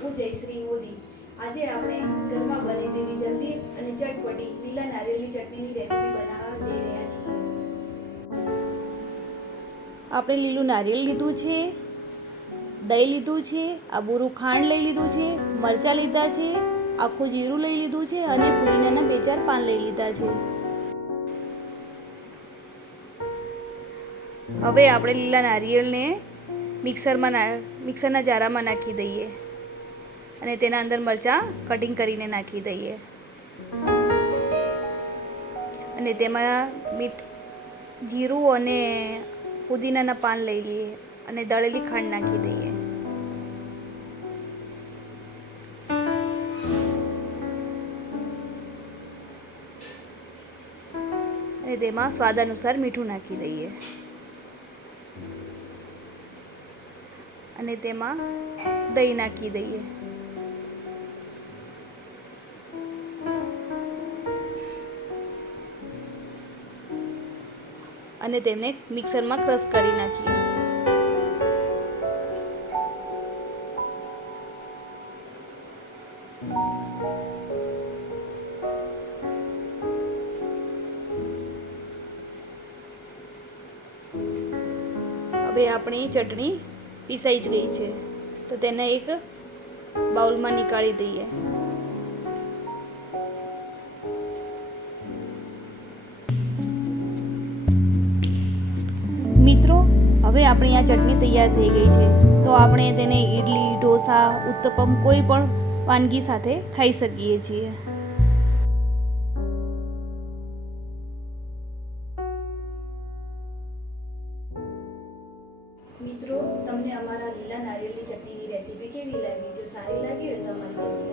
હું જયશ્રી મોદી। આજે આપણે ઘરમાં બને તેવી જલ્દી અને ચટપટી લીલા નારિયેળની ચટણીની રેસીપી બનાવવા જઈ રહ્યા છીએ। આપણે લીલું નારિયેળ લીધું છે, દહીં લીધું છે, આબોરું ખાંડ લઈ લીધું છે, મરચાં લીધા છે, આખું જીરું લઈ લીધું છે અને પુદીનાના 2-4 પાન લઈ લીધા છે। હવે આપણે લીલા નારિયેળને મિક્સરના જારામાં નાખી દઈએ અને તેના અંદર મરચાં કટિંગ કરીને નાખી દઈએ અને તેમાં જીરું અને પુદીનાના પાન લઈ લઈએ અને દળેલી ખાંડ નાખી દઈએ અને તેમાં સ્વાદ અનુસાર મીઠું નાખી દઈએ અને તેમાં દહીં નાખી દઈએ અને તેમને મિક્સરમાં ક્રશ કરી નાખીએ। હવે આપણી ચટણી પીસાઈ જ ગઈ છે તો તેને એક બાઉલમાં નીકાળી દઈએ। મિત્રો, હવે આપણી આ ચટણી તૈયાર થઈ ગઈ છે તો આપણે તેને ઈડલી, ઢોસા, ઉત્તપમ કોઈ પણ વાનગી સાથે ખાઈ શકીએ છીએ। મિત્રો, તમને અમારા લીલા નારિયેળની ચટણીની રેસીપી કેવી લાગી? જો સારી લાગી હોય તો અમારી ચેનલ